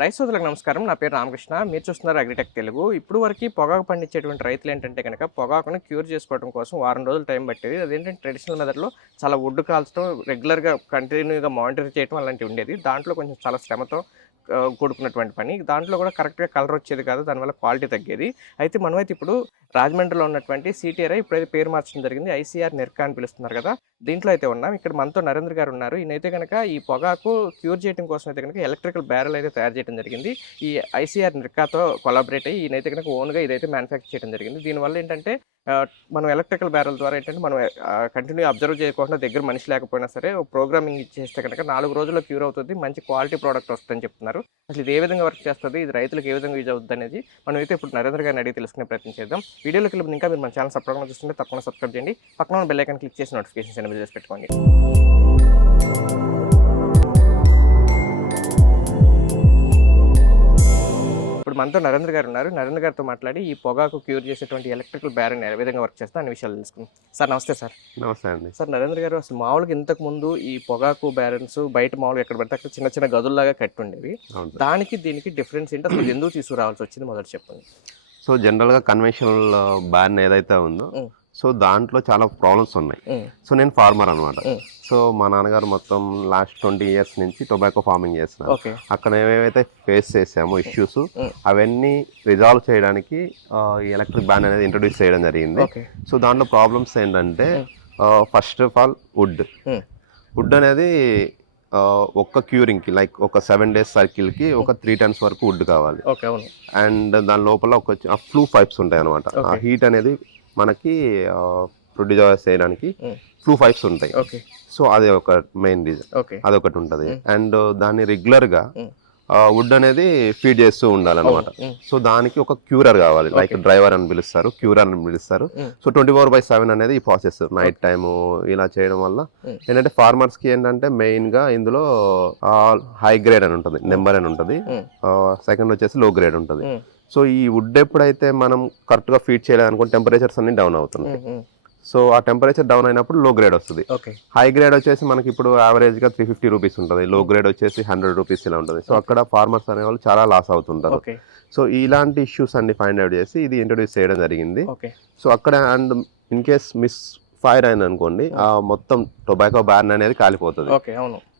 రైతు సోదరులకు నమస్కారం. నా పేరు రామకృష్ణ. మీరు చూస్తున్నారు అగ్రిటెక్ తెలుగు. ఇప్పుడు వరకు పొగాకు పండించేటువంటి రైతులు ఏంటంటే కనుక పొగాకును క్యూర్ చేసుకోవడం కోసం వారం రోజులు టైం పట్టేది. అదేంటంటే ట్రెడిషనల్ మెథడ్‌లో చాలా వుడ్ కాల్చడం, రెగ్యులర్‌గా కంటిన్యూగా మానిటర్ చేయడం అలాంటివి ఉండేది. దాంట్లో కొంచెం చాలా శ్రమతో కూడుకున్నటువంటి పని. దాంట్లో కూడా కరెక్ట్‌గా కలర్ వచ్చేది కాదు. దానివల్ల క్వాలిటీ తగ్గేది. అయితే మనమైతే ఇప్పుడు రాజమండ్రిలో ఉన్నటువంటి సిటీఆర్ఐ ఇప్పుడైతే పేరు మార్చడం జరిగింది. ఐసీఆర్ నిర్కా అని పిలుస్తున్నారు కదా! దీంట్లో అయితే ఉన్నాం. ఇక్కడ మనతో నరేంద్ర గారు ఉన్నారు. ఈయనైతే గనక ఈ పొగాకు క్యూర్ చేయడం కోసం అయితే గనక ఎలక్ట్రికల్ బ్యారెల్ అయితే తయారు చేయడం జరిగింది. ఈ ఐసీఆర్ నిర్కాతో కొలాబరేట్ అయ్యి ఈయనైతే గనక ఓన్‌గా ఇదైతే మ్యానుఫ్యాక్చర్ చేయడం జరిగింది. దీనివల్ల ఏంటంటే మనం ఎలక్ట్రికల్ బ్యారెల్ ద్వారా ఏంటంటే మనం కంటిన్యూ అబ్జర్వ్ చేయకుండా దగ్గర మనిషి లేకపోయినా సరే ప్రోగ్రామింగ్ ఇచ్చేస్తే కనుక 4 రోజుల్లో క్యూర్ అవుతుంది. మంచి క్వాలిటీ ప్రోడక్ట్ వస్తుందని చెప్తున్నారు. అసలు ఇది ఏ విధంగా వర్క్ చేస్తది? ఇది రైతులకు ఏ విధంగా యూజ్ అవుద్ది అనేది మనమైతే ఇప్పుడు నరేంద్ర గారిని అడిగి తెలుసుకునే ప్రయత్నం చేద్దాం. వీడియోలోకి వెళ్ళే ముందు ఇంకా మీరు మన ఛానల్ సబ్స్క్రైబ్ చూస్తుంటే తప్పకుండా సబ్స్క్రైబ్ చేయండి. పక్కన ఉన్న బెల్ ఐకాన్ క్లిక్ చేసి నోటిఫికేషన్స్ ఎనేబుల్ చేసి పెట్టుకోండి. ఇప్పుడు మనతో నరేంద్ర గారు ఉన్నారు. నరేంద్ర గారితో మాట్లాడి ఈ పొగాకు క్యూర్ చేసేటువంటి ఎలక్ట్రికల్ బ్యారెల్ ఏ విధంగా వర్క్ చేస్తా అనే విషయాలు తెలుసుకుందాం. సార్ నమస్తే సార్. నమస్తే అండి. సార్ నరేంద్ర గారు, అసలు మామూలుగా ఇంతకు ముందు ఈ పొగాకు బ్యారెన్స్ బయట మామూలుగా ఎక్కడ పడితే అక్కడ చిన్న చిన్న గదుల్లాగా కట్టి ఉండేవి. దానికి దీనికి డిఫరెన్స్ ఏంటి? అసలు ఎందుకు తీసుకురావాల్సి వచ్చింది మొదటి చెప్పండి. సో జనరల్గా కన్వెన్షనల్ బ్యాన్ ఏదైతే ఉందో సో దాంట్లో చాలా ప్రాబ్లమ్స్ ఉన్నాయి. సో నేను ఫార్మర్ అనమాట. సో మా నాన్నగారు మొత్తం లాస్ట్ 20 years నుంచి టొబాకో ఫార్మింగ్ చేస్తున్నారు. అక్కడ ఏవైతే ఫేస్ చేసామో ఇష్యూస్ అవన్నీ రిజాల్వ్ చేయడానికి ఈ ఎలక్ట్రిక్ బ్యాన్ అనేది ఇంట్రొడ్యూస్ చేయడం జరిగింది. సో దాంట్లో ప్రాబ్లమ్స్ ఏంటంటే ఫస్ట్ ఆఫ్ ఆల్ వుడ్ అనేది ఒక్క క్యూరింగ్కి లైక్ ఒక 7 days సర్కిల్కి ఒక 3 tons వరకు వుడ్ కావాలి. అండ్ దాని లోపల ఒక ఫ్లూ పైప్స్ ఉంటాయి అనమాట. ఆ హీట్ అనేది మనకి ప్రొడ్యూస్ చేయడానికి ఫ్లూ పైప్స్ ఉంటాయి. సో అది ఒక మెయిన్ రీజన్, అదొకటి ఉంటుంది. అండ్ దాన్ని రెగ్యులర్గా వుడ్ అనేది ఫీడ్ చేస్తూ ఉండాలన్నమాట. సో దానికి ఒక క్యూరర్ కావాలి, లైక్ డ్రైవర్ అని పిలుస్తారు, క్యూరర్ అని పిలుస్తారు. సో 24/7 అనేది ఈ ప్రాసెస్ నైట్ టైము ఇలా చేయడం వల్ల ఏంటంటే ఫార్మర్స్ కి ఏంటంటే మెయిన్ గా ఇందులో హై గ్రేడ్ అని ఉంటుంది, నెంబర్ అని ఉంటుంది, సెకండ్ వచ్చేసి లో గ్రేడ్ ఉంటుంది. సో ఈ వుడ్ ఎప్పుడైతే మనం కరెక్ట్ గా ఫీడ్ చేయాలనుకుంటే టెంపరేచర్స్ అన్ని డౌన్ అవుతున్నాయి. సో ఆ టెంపరేచర్ డౌన్ అయినప్పుడు లో గ్రేడ్ వస్తుంది. హై గ్రేడ్ వచ్చేసి మనకి ఇప్పుడు యావరేజ్ గా 350 రూపీస్ ఉంటుంది, లో గ్రేడ్ వచ్చేసి 100 రూపీస్ ఇలా ఉంటుంది. సో అక్కడ ఫార్మర్స్ అనే వాళ్ళు చాలా లాస్ అవుతుంటారు. సో ఇలాంటి ఇష్యూస్ అన్ని ఫైండ్ అవుట్ చేసి ఇది ఇంట్రొడ్యూస్ చేయడం జరిగింది. సో అక్కడ and in case miss fire అయింది అనుకోండి, ఆ మొత్తం టొబాకో బ్యాన్ అనేది కాలిపోతుంది.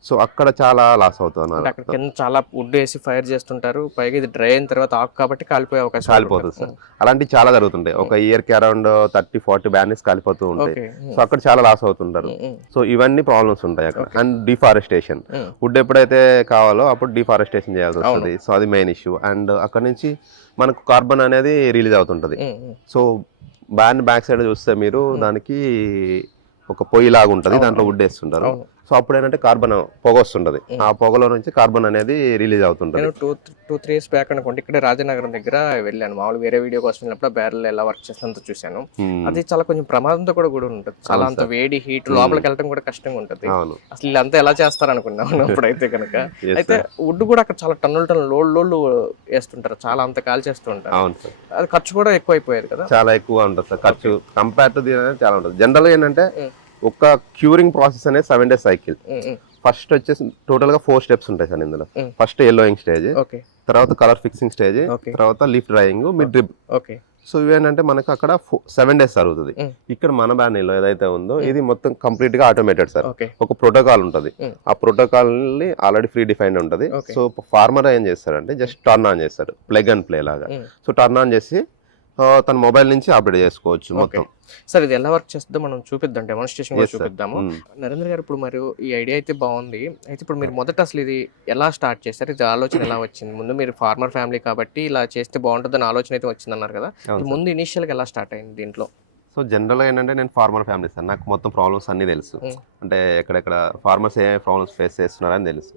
సో అక్కడ చాలా లాస్ అవుతున్నారు. అక్కడ చాలా వుడ్ వేసి ఫైర్ చేస్తుంటారు, పైగా ఇది డ్రై అయిన తర్వాత ఆకు కాబట్టి కాలిపోయే అవకాశం కాలిపోతుంది సార్. అలాంటివి చాలా జరుగుతుంటాయి. ఒక ఇయర్ కి అరౌండ్ 30-40 బ్యానెస్ కాలిపోతూ ఉంటాయి. సో అక్కడ చాలా లాస్ అవుతుంటారు. సో ఇవన్నీ ప్రాబ్లమ్స్ ఉంటాయి అక్కడ. అండ్ డిఫారెస్టేషన్, వుడ్ ఎప్పుడైతే కావాలో అప్పుడు డిఫారెస్టేషన్ చేయాల్సి వస్తుంది. సో అది మెయిన్ ఇష్యూ. అండ్ అక్కడ నుంచి మనకు కార్బన్ అనేది రిలీజ్ అవుతుంటది. సో బ్యాక్ సైడ్ చూస్తే మీరు దానికి ఒక పొయ్యి లాగా ఉంటుంది, దాంట్లో వుడ్ వేస్తుంటారు. సో అప్పుడు ఏంటంటే కార్బన్ పొగ వస్తుంటది, ఆ పొగలో నుంచి కార్బన్ అనేది రిలీజ్ అవుతుంటది. 2-3 years బ్యాక్ అనుకోండి, ఇక్కడ రాజనగరం దగ్గర వెళ్ళాను. మామూలు వేరే వీడియో కోసం వెళ్ళినప్పుడు బ్యారెల్ ఎలా వర్క్ చేస్తుందో చూశాను. అది చాలా కొంచెం ప్రమాదంతో కూడా ఉంటుంది. చాలా అంత వేడి హీట్ లోపలికి వెళ్ళడం కూడా కష్టంగా ఉంటుంది. అసలు వీళ్ళంతా ఎలా చేస్తారు అనుకున్నాను అప్పుడైతే కనుక. అయితే వుడ్ కూడా అక్కడ చాలా టన్నులు లోడ్లు వేస్తుంటారు, చాలా అంత కాల్ చేస్తూ ఉంటారు. అది ఖర్చు కూడా ఎక్కువ అయిపోయేది కదా. చాలా ఎక్కువ ఉంటుంది సార్ ఖర్చు, కంపేర్ టు చాలా ఉంటుంది. జనరల్ గా ఏంటంటే ఒక క్యూరింగ్ ప్రాసెస్ అనేది 7 days సైకిల్. ఫస్ట్ వచ్చేసి టోటల్ గా 4 steps ఉంటాయి సార్ ఇందులో. ఫస్ట్ ఎల్లోయింగ్ స్టేజ్, తర్వాత కలర్ ఫిక్సింగ్ స్టేజ్, తర్వాత leaf drying, mid drip. So ఇవేంటంటే మనకు అక్కడ 7 days జరుగుతుంది. ఇక్కడ మన బ్యానీలో ఏదైతే ఉందో ఇది మొత్తం కంప్లీట్ గా ఆటోమేటెడ్ సార్. ఒక ప్రోటోకాల్ ఉంటుంది, ఆ ప్రోటోకాల్ ని ఆల్రెడీ ఫ్రీ డిఫైన్డ్ ఉంటుంది. సో ఫార్మర్ ఏం చేస్తాడంటే జస్ట్ టర్న్ ఆన్ చేస్తాడు, ప్లగ్ అండ్ ప్లే లాగా. సో టర్న్ ఆన్ చేసి తన మొబైల్ నుంచి ఆపరేట్ చేసుకోవచ్చు మొత్తం. సార్ ఇది ఎలా వర్క్ చేస్తుందో మనం చూపిద్దాం, డెమాన్స్ట్రేషన్ కూడా చూపిద్దాము. నరేంద్ర గారు, ఇప్పుడు మరి ఈ ఐడియా అయితే బాగుంది. అయితే ఇప్పుడు మీరు మొదట అసలు ఇది ఎలా స్టార్ట్ చేస్తారు? ఇది ఆలోచన ఎలా వచ్చింది? ముందు మీరు ఫార్మర్ ఫ్యామిలీ కాబట్టి ఇలా చేస్తే బాగుంటుందని ఆలోచన అయితే వచ్చింది అన్నారు కదా, ముందు ఇనిషియల్ గా ఎలా స్టార్ట్ అయింది దీంట్లో? సో జనరల్గా ఏంటంటే నేను ఫార్మర్ ఫ్యామిలీ సార్, నాకు మొత్తం ప్రాబ్లమ్స్ అన్నీ తెలుసు. అంటే ఎక్కడెక్కడ ఫార్మర్స్ ఏ ప్రాబ్లమ్స్ ఫేస్ చేస్తున్నారని తెలుసు.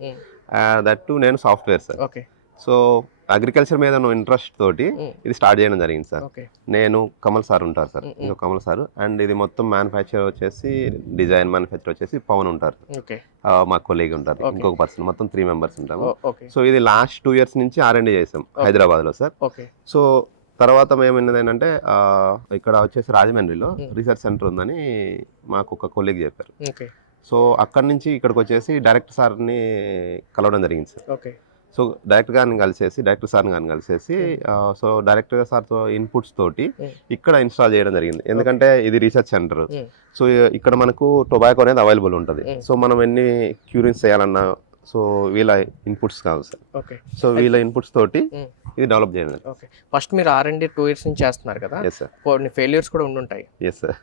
దట్ టు నేను సాఫ్ట్వేర్ సార్. సో అగ్రికల్చర్ మీద ఇంట్రెస్ట్ తోటి ఇది స్టార్ట్ చేయడం జరిగింది సార్. నేను కమల్ సార్ ఉంటారు సార్, ఇంకో కమల్ సార్. అండ్ ఇది మొత్తం మ్యానుఫ్యాక్చర్ వచ్చేసి డిజైన్ మ్యానుఫ్యాక్చర్ వచ్చేసి పవన్ ఉంటారు, మా కొలీగ్ ఉంటారు, ఇంకొక పర్సన్, మొత్తం 3 members ఉంటాము. సో ఇది లాస్ట్ 2 years నుంచి R&D చేసాం హైదరాబాద్ లో సార్. సో తర్వాత మేము ఏంటంటే ఇక్కడ వచ్చేసి రాజమండ్రిలో రీసెర్చ్ సెంటర్ ఉందని మాకు ఒక కొలీగ్ చెప్పారు. సో అక్కడి నుంచి ఇక్కడికి వచ్చేసి డైరెక్టర్ సార్ని కలవడం జరిగింది సార్. సో డైరెక్టర్ గారిని కలిసేసి డైరెక్టర్ సార్ని గారిని కలిసేసి సో డైరెక్టర్ సార్తో ఇన్పుట్స్ తోటి ఇక్కడ ఇన్స్టాల్ చేయడం జరిగింది. ఎందుకంటే ఇది రీసెర్చ్ సెంటర్, సో ఇక్కడ మనకు టొబాకో అనేది అవైలబుల్ ఉంటుంది. సో మనం ఎన్ని క్యూరింగ్స్ చేయాలన్నా సో వీళ్ళ ఇన్పుట్స్ కాదు సార్. ఓకే, సో వీళ్ళ ఇన్పుట్స్ తోటి ఇది డెవలప్ చేయండి. ఓకే, ఫస్ట్ మీరు R&D 2 years నుంచి చేస్తున్నారు కదా, కొన్ని ఫెయిల్యూర్స్ కూడా ఉండుంటాయి.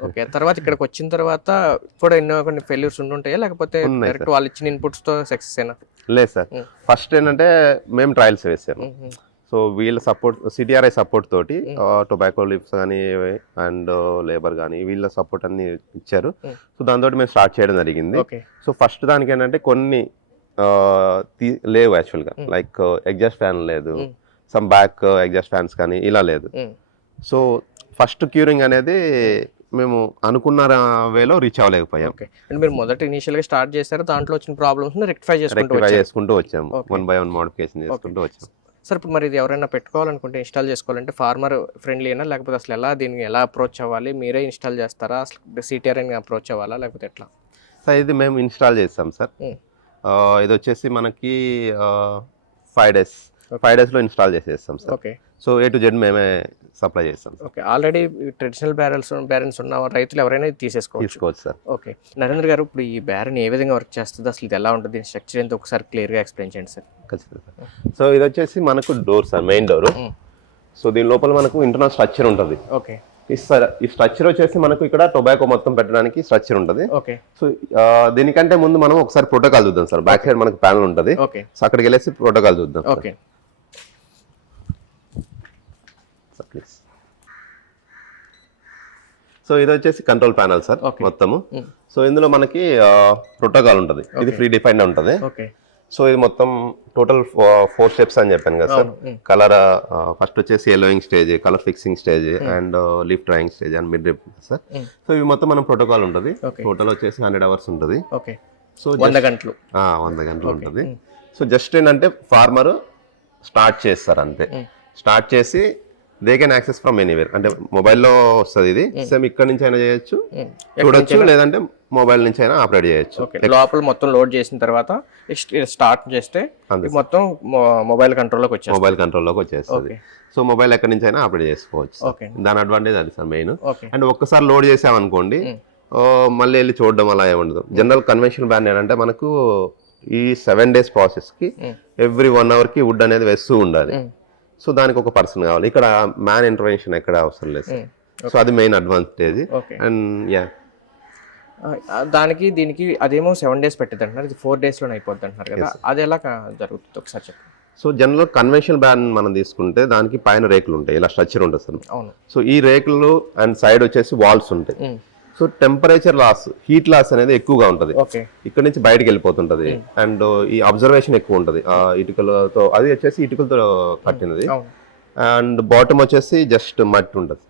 ఓకే, తర్వాత ఇక్కడికి వచ్చిన తర్వాత కూడా ఎన్నో కొన్ని ఫెయిల్యూర్స్ ఉండుంటాయా, లేకపోతే డైరెక్ట్ వాళ్ళు ఇచ్చిన ఇన్పుట్స్ తో సక్సెస్ అయినా? లేదు సార్, ఫస్ట్ ఏంటంటే మేము ట్రయల్స్ వేసాము. సో వీళ్ళ సపోర్ట్, సిటిఆర్ఐ సపోర్ట్ తోటి టొబాకో లీవ్స్ కానీ అండ్ లేబర్ కానీ వీళ్ళ సపోర్ట్ అన్ని ఇచ్చారు. సో దాంతో మేము స్టార్ట్ చేయడం జరిగింది. సో ఫస్ట్ దానికి ఏంటంటే కొన్ని లేవు యాక్చువల్గా, లైక్ ఎగ్జాస్ట్ ఫ్యాన్ లేదు, సమ్ బ్యాక్ ఎగ్జాస్ట్ ఫ్యాన్స్ కానీ ఇలా లేదు. సో ఫస్ట్ క్యూరింగ్ అనేది మేము అనుకున్న వేలో రీచ్ అవ్వలేకపోయాం. అంటే మీరు మొదట ఇనిషియల్ గా స్టార్ట్ చేశారు, దాంట్లో వచ్చిన ప్రాబ్లమ్స్ రెక్టిఫై చేసుకుంటూ వచ్చాము, 1 by 1 మోడిఫికేషన్ చేసుకుంటూ వచ్చాము. సార్ ఇప్పుడు మరి ఇది ఎవరైనా పెట్టుకోవాలనుకుంటే, ఇన్స్టాల్ చేసుకోవాలంటే ఫార్మర్ ఫ్రెండ్లీనా, లేకపోతే అసలు ఎలా దీన్ని ఎలా అప్రోచ్ అవ్వాలి? మీరే ఇన్స్టాల్ చేస్తారా, అసలు సిటిఆర్ఐని అప్రోచ్ అవ్వాలా, లేకపోతే ఎట్లా? సార్ ఇది మేము ఇన్స్టాల్ చేస్తాం సార్. ఇది వచ్చేసి మనకి 5 days లో ఇన్స్టాల్ చేసేస్తాం sir. Okay, so A to Z మేమే సప్లై చేస్తాం. ఓకే, ఆల్రెడీ ట్రెడిషనల్ బ్యారెన్స్ ఉన్న రైతులు ఎవరైనా తీసుకోవచ్చు సార్. ఓకే, నరేంద్ర గారు, ఇప్పుడు ఈ బ్యారెన్ ఏ విధంగా వర్క్ చేస్తుంది, అసలు ఇది ఎలా ఉంటుంది, స్ట్రక్చర్ ఎంత ఒకసారి క్లియర్గా ఎక్స్ప్లెయిన్ చేయండి సార్. ఖచ్చితంగా. సో ఇది వచ్చేసి మనకు door sir, main door. So దీని లోపల మనకు ఇంటర్నల్ స్ట్రక్చర్ ఉంటుంది. ఓకే, ఈ స్ట్రక్చర్ వచ్చేసి మనకు ఇక్కడ టొబాకో మొత్తం పెట్టడానికి స్ట్రక్చర్ ఉంటుంది. ఓకే, సో దీనికంటే ముందు మనం ఒకసారి ప్రోటోకాల్ చూద్దాం సార్. బ్యాక్ సైడ్ మనకు ప్యానల్ ఉంటుంది. ఓకే, సో అక్కడికి వెళ్ళేసి ప్రోటోకాల్ చూద్దాం. Okay please. సో ఇది వచ్చేసి కంట్రోల్ ప్యానల్ సార్ మొత్తము. సో ఇందులో మనకి ప్రోటోకాల్ ఉంటుంది, ఇది ఫ్రీ డిఫైన్డ్ ఉంటుంది. సో ఇది మొత్తం టోటల్ 4 steps అని చెప్పాను కదా సార్. కలర్ ఫస్ట్ వచ్చేసి yellowing stage, colour fixing stage and leaf drying stage and midrib sir. So ఇవి మొత్తం మనం ప్రోటోకాల్ ఉంటుంది. టోటల్ వచ్చేసి 100 hours ఉంటుంది. సో 100 గంటలు ఉంటుంది. సో జస్ట్ ఏంటంటే ఫార్మర్ స్టార్ట్ చేస్తారు అంతే. స్టార్ట్ చేసి they can access from anywhere, అంటే మొబైల్లో వస్తుంది ఇది. సేమ్ ఇక్కడ నుంచి అయినా చేయొచ్చు, చూడొచ్చు, లేదంటే మొబైల్ నుంచి అయినా ఆపరేట్ చేయొచ్చు. లోపల మొత్తం లోడ్ చేసిన తర్వాత స్టార్ట్ చేస్తే మొత్తం మొబైల్ కంట్రోల్లోకి వచ్చేస్తుంది. సో మొబైల్ ఎక్కడి నుంచి అయినా ఆపరేట్ చేసుకోవచ్చు. దాని అడ్వాంటేజ్ అది సార్ మెయిన్. అండ్ ఒక్కసారి లోడ్ చేసామనుకోండి మళ్ళీ వెళ్ళి చూడడం అలా ఏముండదు. జనరల్ కన్వెన్షనల్ బ్యాన్ ఏంటంటే మనకు ఈ 7 days ప్రాసెస్కి ఎవ్రీ 1 hour కి వుడ్ అనేది వేస్తూ ఉండాలి. సో దానికి ఒక పర్సన్ కావాలి. ఇక్కడ మ్యాన్ ఇంటర్వెన్షన్ ఎక్కడ అవసరం లేదు. సో అది మెయిన్ అడ్వాంటేజ్. అండ్ దానికి దీనికి అదేమో 7 days పెట్టింది అంటున్నారు, ఇది 4 days లోనే అయిపోద్ది అంటున్నారు కదా, అది ఎలా జరుగుతుంది ఒకసారి చెప్పండి. సో జనరల్ కన్వెన్షనల్ బ్యాన్ మనం తీసుకుంటే దానికి పైన రేకులు ఉంటాయి, ఇలా స్ట్రక్చర్ ఉంటుంది సార్. సో ఈ రేకులు అండ్ సైడ్ వచ్చేసి వాల్స్ ఉంటాయి. So temperature loss, heat loss అనేది ఎక్కువగా ఉంటుంది, ఇక్కడ నుంచి బయటకు వెళ్ళిపోతుంటది. అండ్ ఈ అబ్జర్వేషన్ ఎక్కువ ఉంటుంది ఇటుకలతో, అది వచ్చేసి ఇటుకలతో కట్టినది. అండ్ బాటమ్ వచ్చేసి జస్ట్ మట్టి ఉంటుంది.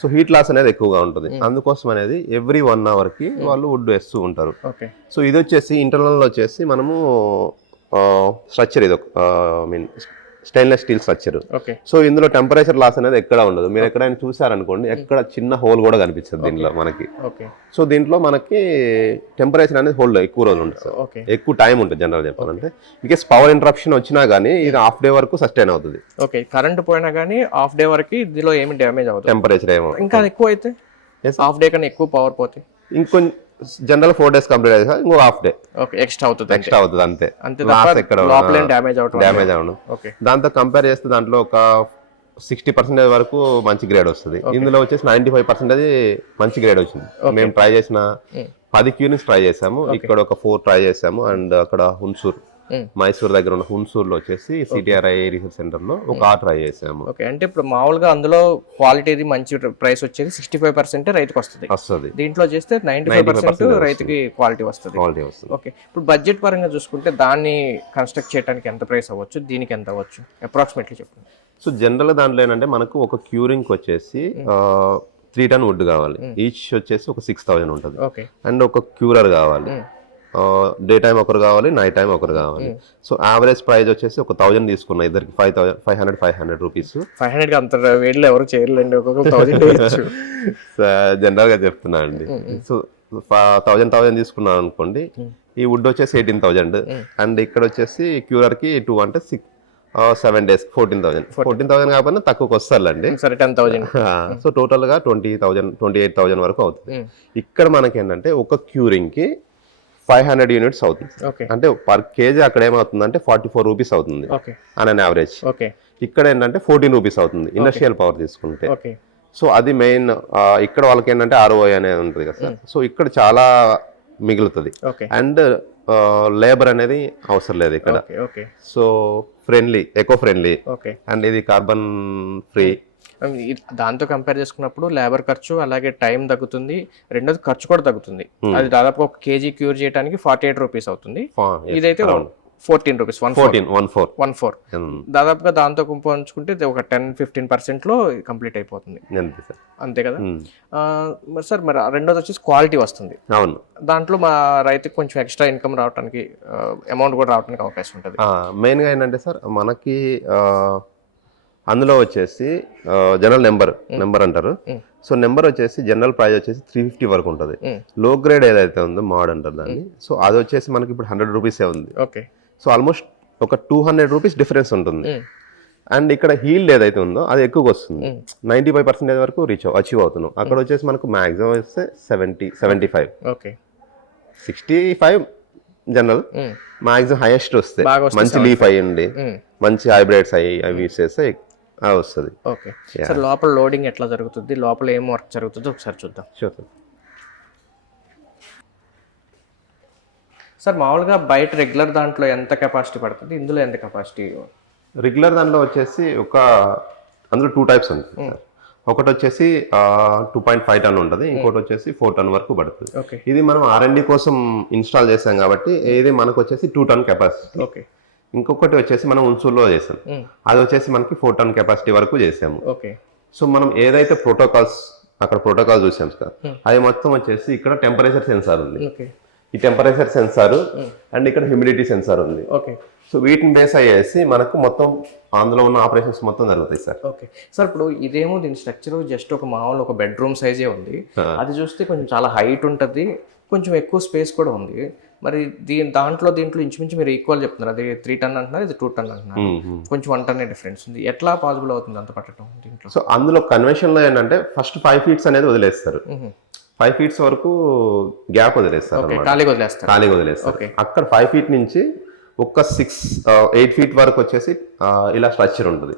సో హీట్ లాస్ అనేది ఎక్కువగా ఉంటుంది. అందుకోసం అనేది ఎవ్రీ 1 hour కి వాళ్ళు వుడ్ వేస్తూ ఉంటారు. సో ఇది వచ్చేసి ఇంటర్నల్ వచ్చేసి మనము స్ట్రక్చర్, ఇది mean stainless steel structure. So ఇందులో టెంపరేచర్ లాస్ అనేది ఎక్కడ ఉండదు. మీరు ఎక్కడైనా చూసారనుకోండి, ఎక్కడ చిన్న హోల్ కూడా కనిపిస్తుంది దీంట్లో మనకి. సో దీంట్లో మనకి టెంపరేచర్ అనేది హోల్డ్ ఎక్కువ రోజులు ఉంటుంది, ఎక్కువ టైం ఉంటుంది. జనరల్ చెప్పాలంటే ఇన్కేస్ పవర్ ఇంటరప్షన్ వచ్చినా గానీ ఇది ½ day వరకు సస్టైన్ అవుతుంది. కరెంట్ పోయినా గానీ ½ day వరకు ఇందులో ఏమి డ్యామేజ్ అవుతుంది, టెంపరేచర్ ఏమో. ఇంకా ఎక్కువ అయితే ½ day కన్నా ఎక్కువ పవర్ పోతే ఇంకొంచెం జనరల్ 4 days కంప్లీట్ అయితే ఇంకో ½ day ఎక్స్ట్రా అవుతుంది అంతే. డ్యామేజ్ అవడం. దాంతో కంపేర్ చేస్తే దాంట్లో ఒక 60% వరకు మంచి గ్రేడ్ వస్తుంది. ఇందులో వచ్చేసి 95% మంచి గ్రేడ్ వచ్చింది. మేము ట్రై చేసిన 10 క్యూనింగ్స్ ట్రై చేసాము, ఇక్కడ ఒక 4 ట్రై చేసాము. అండ్ అక్కడ హున్సూర్, మైసూర్ దగ్గర ఉన్న హున్సూర్లో వచ్చేసి సిటిఆర్ఐ రీసెర్చ్ సెంటర్ లో ఒక ట్రై చేసాము. అంటే ఇప్పుడు మామూలుగా అందులో క్వాలిటీ మంచి ప్రైస్ వచ్చేది 65% రైతుకి వస్తుంది. దీంట్లో చేస్తే 95% రైతుకి క్వాలిటీ వస్తుంది. ఓకే, ఇప్పుడు బడ్జెట్ పరంగా చూసుకుంటే దాన్ని కన్స్ట్రక్ట్ చేయడానికి ఎంత ప్రైస్ అవ్వచ్చు, దీనికి ఎంత అవ్వచ్చు అప్రాక్సిమేట్లీ చెప్పండి. సో జనరల్ దాంట్లో ఏంటంటే మనకు ఒక క్యూరింగ్ వచ్చేసి 3 ton వుడ్ కావాలి. ఈచ్ వచ్చేసి ఒక 6000 ఉంటుంది. అండ్ ఒక క్యూరర్ కావాలి, డే టైం ఒకరు కావాలి, నైట్ టైం ఒకరు కావాలి. సో యావరేజ్ ప్రైస్ వచ్చేసి ఒక 1000 తీసుకున్నా ఇద్దరికి, 500 రూపీస్. 500 అంత వేడిలో ఎవరు చేయలేండి, జనరల్ గా చెప్తున్నా అండి. సో 1000 తీసుకున్నాను అనుకోండి, ఈ వుడ్ వచ్చేసి 18,000. అండ్ ఇక్కడ వచ్చేసి క్యూరర్ కి 2 అంటే 7 days 14,000 కాకపోయినా తక్కువకి వస్తారులేండి. సరే 10,000. సో టోటల్గా 20,000 28,000 వరకు అవుతుంది. ఇక్కడ మనకి ఏంటంటే ఒక క్యూరింగ్కి 500 యూనిట్స్ అవుతుంది. అంటే పర్ కేజీ అక్కడ ఏమవుతుందంటే 44 రూపీస్ అవుతుంది అని యావరేజ్. ఇక్కడ ఏంటంటే 14 రూపీస్ అవుతుంది ఇండస్ట్రియల్ పవర్ తీసుకుంటే. సో అది మెయిన్. ఇక్కడ వాళ్ళకి ఏంటంటే ROI అనేది ఉంటుంది కదా సార్. సో ఇక్కడ చాలా మిగులుతుంది. అండ్ లేబర్ అనేది అవసరం లేదు ఇక్కడ. సో ఎకో ఫ్రెండ్లీ అండ్ ఇది కార్బన్ ఫ్రీ. దాంతో కంపేర్ చేసుకున్నప్పుడు లేబర్ ఖర్చు అలాగే టైం తగ్గుతుంది, రెండోది ఖర్చు కూడా తగ్గుతుంది. అది దాదాపు ఒక కేజీ క్యూర్ చేయడానికి 48 రూపీస్ అవుతుంది. ఇదైతే 14 రూపీస్ 14 దాదాపుగా దాంతో పంచుకుంటే ఒక 10-15% లో కంప్లీట్ అయిపోతుంది అంతే కదా సార్. మరి రెండోది వచ్చేసి క్వాలిటీ వస్తుంది. అవును, దాంట్లో మా రైతుకి కొంచెం ఎక్స్ట్రా ఇన్కమ్ రావడానికి అమౌంట్ కూడా రావడానికి అవకాశం ఉంటుంది. మెయిన్గా ఏంటంటే సార్ మనకి అందులో వచ్చేసి జనరల్ నెంబర్ అంటారు. సో నెంబర్ వచ్చేసి జనరల్ ప్రైస్ వచ్చేసి 350 వరకు ఉంటుంది. లో గ్రేడ్ ఏదైతే ఉందో మాడ్ అంటారు దాన్ని. సో అది వచ్చేసి మనకి ఇప్పుడు 100 రూపీసే ఉంది. సో ఆల్మోస్ట్ ఒక 200 రూపీస్ డిఫరెన్స్ ఉంటుంది. అండ్ ఇక్కడ హీల్డ్ ఏదైతే ఉందో అది ఎక్కువగా వస్తుంది. 95% వరకు అచీవ్ అవుతున్నాం. అక్కడ వచ్చేసి మనకు మాక్సిమం వస్తే 70-75 65 జనరల్ మాక్సిమం హైయెస్ట్ వస్తే మంచి లీఫ్ అయ్యండి, మంచి హైబ్రిడ్స్ అవి చేస్తే వస్తుంది. ఓకే సార్, లోపల లోడింగ్ ఎట్లా జరుగుతుంది, లోపల ఏం వర్క్ జరుగుతుందో ఒకసారి చూద్దాం. సార్ మామూలుగా బయట రెగ్యులర్ దాంట్లో ఎంత కెపాసిటీ పడుతుంది, ఇందులో ఎంత కెపాసిటీ? రెగ్యులర్ దాంట్లో వచ్చేసి అందులో 2 టైప్స్ ఉంటుంది సార్. ఒకటి వచ్చేసి 2.5 టన్ ఉంటుంది, ఇంకోటి వచ్చేసి 4 టన్ వరకు పడుతుంది. ఇది మనం R&D కోసం ఇన్స్టాల్ చేసాం కాబట్టి ఇది మనకు వచ్చేసి 2 టన్ కెపాసిటీ. ఇంకొకటి వచ్చేసి మనం ఉన్సూర్లో చేసాం, అది వచ్చేసి మనకి 4 టన్ కెపాసిటీ వరకు చేసాము. సో మనం ఏదైతే అక్కడ ప్రోటోకాల్ చూసాం సార్, అది మొత్తం వచ్చేసి ఇక్కడ టెంపరేచర్ సెన్సార్ ఉంది. ఈ టెంపరేచర్ సెన్సార్ అండ్ ఇక్కడ హ్యూమిడిటీ సెన్సార్ ఉంది. సో వీటిని బేస్ అయ్యేసి మనకు మొత్తం అందులో ఉన్న ఆపరేషన్స్ మొత్తం జరుగుతాయి సార్. ఓకే సార్, ఇప్పుడు ఇదేమో దీని స్ట్రక్చర్ జస్ట్ ఒక మామూలు ఒక బెడ్రూమ్ సైజే ఉంది. అది చూస్తే కొంచెం చాలా హైట్ ఉంటుంది, కొంచెం ఎక్కువ స్పేస్ కూడా ఉంది. మరి దీంట్లో ఇంచుమించు మీరు ఈక్వల్ చెప్తున్నారు. అది 3 టన్ అంటున్నారు, ఇది 2 టన్ అంటున్నారు. కొంచెం 1 టన్ డిఫరెన్స్ ఉంది. ఎట్లా పాసిబుల్ అవుతుంది అంత పట్టడం దీంట్లో? సో అందులో కన్వెన్షన్ లో ఏంటంటే ఫస్ట్ 5 ఫీట్స్ అనేది వదిలేస్తారు. 5 ఫీట్స్ వరకు గ్యాప్ వదిలేస్తారు, ఖాళీగా వదిలేస్తారు. అక్కడ 5 ఫీట్ నుంచి ఒక 6-8 ఫీట్ వరకు వచ్చేసి ఇలా స్ట్రక్చర్ ఉంటుంది.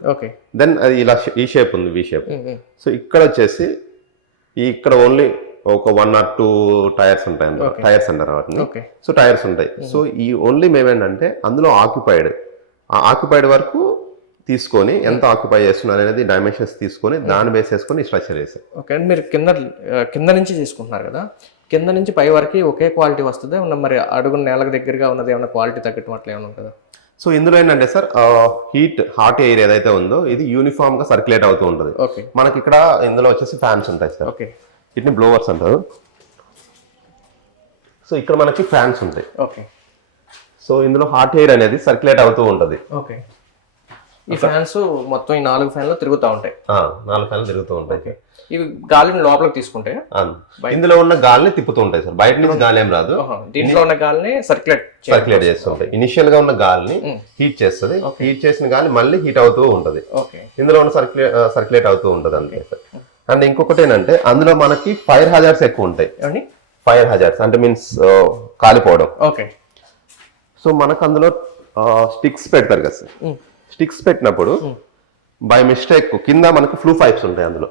దెన్ అది ఇలా ఈ షేప్ ఉంది, వి షేప్. సో ఇక్కడ వచ్చేసి ఇక్కడ ఓన్లీ ఒక 1 or 2 టైర్స్ ఉంటాయి, టైర్స్ అంటారు వాటిని. సో టైర్స్ ఉంటాయి. సో ఈ ఓన్లీ మేమేంటంటే అందులో ఆక్యుపైడ్ వరకు తీసుకొని ఎంత ఆక్యుపై చేస్తున్నారు అనేది డైమెన్షన్స్ తీసుకొని దాన్ని బేస్ చేసుకొని స్ట్రక్చర్ చేసాం. ఓకే అండి, మీరు కింద నుంచి తీసుకుంటున్నారు కదా, కింద నుంచి పై వరకు ఒకే క్వాలిటీ వస్తుంది. మరి అడుగు నేలకు దగ్గరగా ఉన్నది ఏమైనా క్వాలిటీ తగ్గట్టు అట్లా ఏమైనా ఉంటుందా? సో ఇందులో ఏంటంటే సార్ హాట్ ఎయిర్ ఏదైతే ఉందో ఇది యూనిఫామ్ గా సర్క్యులేట్ అవుతూ ఉంటుంది. మనకి ఇక్కడ ఇందులో వచ్చేసి ఫ్యాన్స్ ఉంటాయి సార్, వీటిని బ్లోవర్స్ అంటారు. సో ఇక్కడ మనకి ఫ్యాన్స్ ఉంటాయి. సో ఇందులో హాట్ ఎయిర్ అనేది సర్క్యులేట్ అవుతూ ఉంటుంది. ఈ ఫ్యాన్స్ మొత్తం ఈ 4 ఫ్యాన్లు తిరుగుతూ ఉంటాయి. 4 ఫ్యాన్లు తిరుగుతూ ఉంటాయి. ఇవి గాలిని లోపలికి తీసుకుంటే ఇందులో ఉన్న గాలిని తిప్పుతూ ఉంటాయి సార్. బయట నుంచి గాలి ఏం రాదు, దీంట్లో ఉన్న గాలిని సర్క్యులేట్ చేస్తుంటాయి. ఇనిషియల్ గా ఉన్న గాలిని హీట్ చేస్తుంది. హీట్ చేసిన గాలి మళ్ళీ హీట్ అవుతూ ఉంటది, ఇందులో ఉన్న సర్క్యులేట్ అవుతూ ఉంటది అంతే సార్. అండ్ ఇంకొకటి ఏంటంటే అందులో మనకి ఫైర్ హజార్డ్స్ ఎక్కువ ఉంటాయి. ఫైర్ హజార్డ్స్ అంటే మీన్స్ కాలిపోవడం. సో మనకు అందులో స్టిక్స్ పెడతారు కదా సార్. స్టిక్స్ పెట్టినప్పుడు బై మిస్టేక్ కింద మనకి ఫ్లూ పైప్స్ ఉంటాయి అందులో.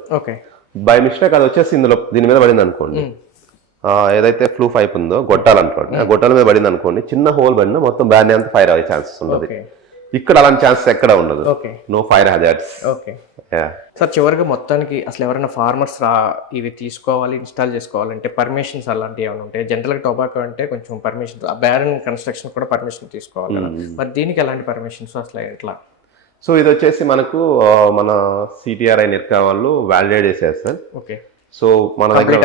బై మిస్టేక్ అది వచ్చేసి దీని మీద పడింది అనుకోండి, ఏదైతే ఫ్లూ పైప్ ఉందో గొట్టాలనుకోండి, ఆ గొట్టాల మీద పడింది అనుకోండి, చిన్న హోల్ పడినా మొత్తం బ్యాన్ అంతా ఫైర్ అయ్యే ఛాన్సెస్ ఉంటుంది. ఇక్కడ అలాంటి ఛాన్సెస్ ఎక్కడ ఉండదు, నో ఫైర్ హజార్డ్స్. సార్ చివరిగా మొత్తానికి అసలు ఎవరైనా ఫార్మర్స్ ఇవి తీసుకోవాలి, ఇన్స్టాల్ చేసుకోవాలంటే పర్మిషన్స్ అలాంటివి ఏమైనా ఉంటాయి? జనరల్గా టొబాకో అంటే కొంచెం పర్మిషన్, బ్యారన్ కన్స్ట్రక్షన్ కూడా పర్మిషన్ తీసుకోవాలి కదా, మరి దీనికి ఎలాంటి పర్మిషన్స్ అసలు ఎట్లా? సో ఇది వచ్చేసి మనకు మన సిటిఆర్ఐ నిర్కా వాళ్ళు వ్యాలిడేట్ చేశారు సార్. సో మన దగ్గర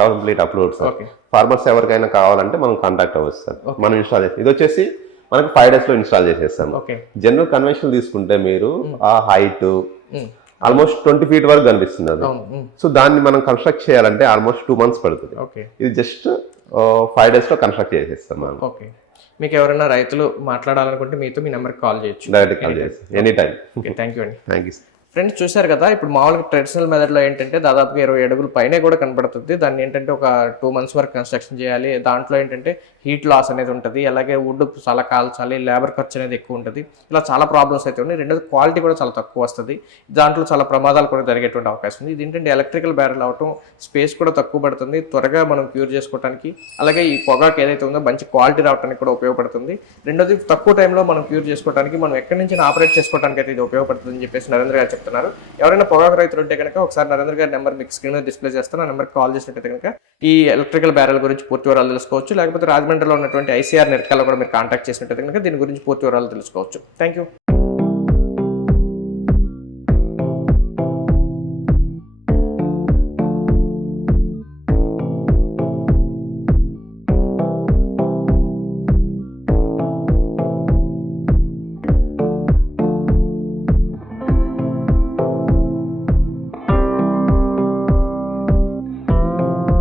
కంప్లీట్ అప్రూవ్డ్ సార్. ఫార్మర్స్ ఎవరికైనా కావాలంటే మనం కాంటాక్ట్ అవ్వచ్చు సార్. మనం ఇన్స్టాల్ చేసి ఇది వచ్చేసి మనకు 5 days లో ఇన్స్టాల్ చేసేస్తాము. జనరల్ కన్వెన్షన్ తీసుకుంటే మీరు ఆ హైట్ ఆల్మోస్ట్ 20 feet వరకు కనిపిస్తుంది అది. సో దాన్ని మనం కన్స్ట్రక్ట్ చేయాలంటే ఆల్మోస్ట్ 2 months పడుతుంది. ఇది జస్ట్ 5 days లో కన్స్ట్రక్ట్ చేసేస్తాం మనం. మీకు ఎవరైనా రైతులు మాట్లాడాలనుకుంటే మీతో మీ నెంబర్కి కాల్ చేయొచ్చు. డైరెక్ట్ కాల్ చేసి any time. Okay, thank you అండి. Thank you. ఫ్రెండ్స్ చూశారు కదా, ఇప్పుడు మామూలుగా ట్రెడిషనల్ మెథడ్లో ఏంటంటే దాదాపుగా 20 అడుగుల పైనే కూడా కనపడుతుంది. దాన్ని ఏంటంటే ఒక 2 months వరకు కన్స్ట్రక్షన్ చేయాలి. దాంట్లో ఏంటంటే హీట్ లాస్ అనేది ఉంటుంది, అలాగే వుడ్ చాలా కాల్చాలి, లేబర్ ఖర్చు అనేది ఎక్కువ ఉంటుంది. ఇలా చాలా ప్రాబ్లమ్స్ అయితే ఉన్నాయి. రెండోది క్వాలిటీ కూడా చాలా తక్కువ వస్తుంది. దాంట్లో చాలా ప్రమాదాలు కూడా జరిగేటువంటి అవకాశం ఉంది. ఇది ఏంటంటే ఎలక్ట్రికల్ బ్యారెల్ అవటం, స్పేస్ కూడా తక్కువ పడుతుంది, త్వరగా మనం క్యూర్ చేసుకోవడానికి, అలాగే ఈ పొగాకు ఏదైతే ఉందో మంచి క్వాలిటీ రావడానికి కూడా ఉపయోగపడుతుంది. రెండోది తక్కువ టైంలో మనం క్యూర్ చేసుకోవడానికి, మనం ఎక్కడి నుంచి ఆపరేట్ చేసుకోవడానికి అయితే ఇది ఉపయోగపడుతుంది అని చెప్పేసి నరేంద్ర గారు చెప్తున్నారు. ఎవరైనా పొగాకు రైతులు ఉంటే కనుక ఒకసారి నరేంద్ర గారి నెంబర్ మీకు స్క్రీన్ మీద డిస్ప్లే చేస్తాను. ఆ నెంబర్కి కాల్ చేసినట్టయితే కనుక ఈ ఎలక్ట్రికల్ బ్యారెల్ గురించి పూర్తి వివరాలు తెలుసుకోవచ్చు. లేకపోతే రాజమండ్రిలో ఉన్నటువంటి ICR నిర్కాల్లో కూడా మీరు కాంటాక్ట్ చేసినట్టయితే కనుక దీని గురించి పూర్తి వివరాలు తెలుసుకోవచ్చు. Thank you.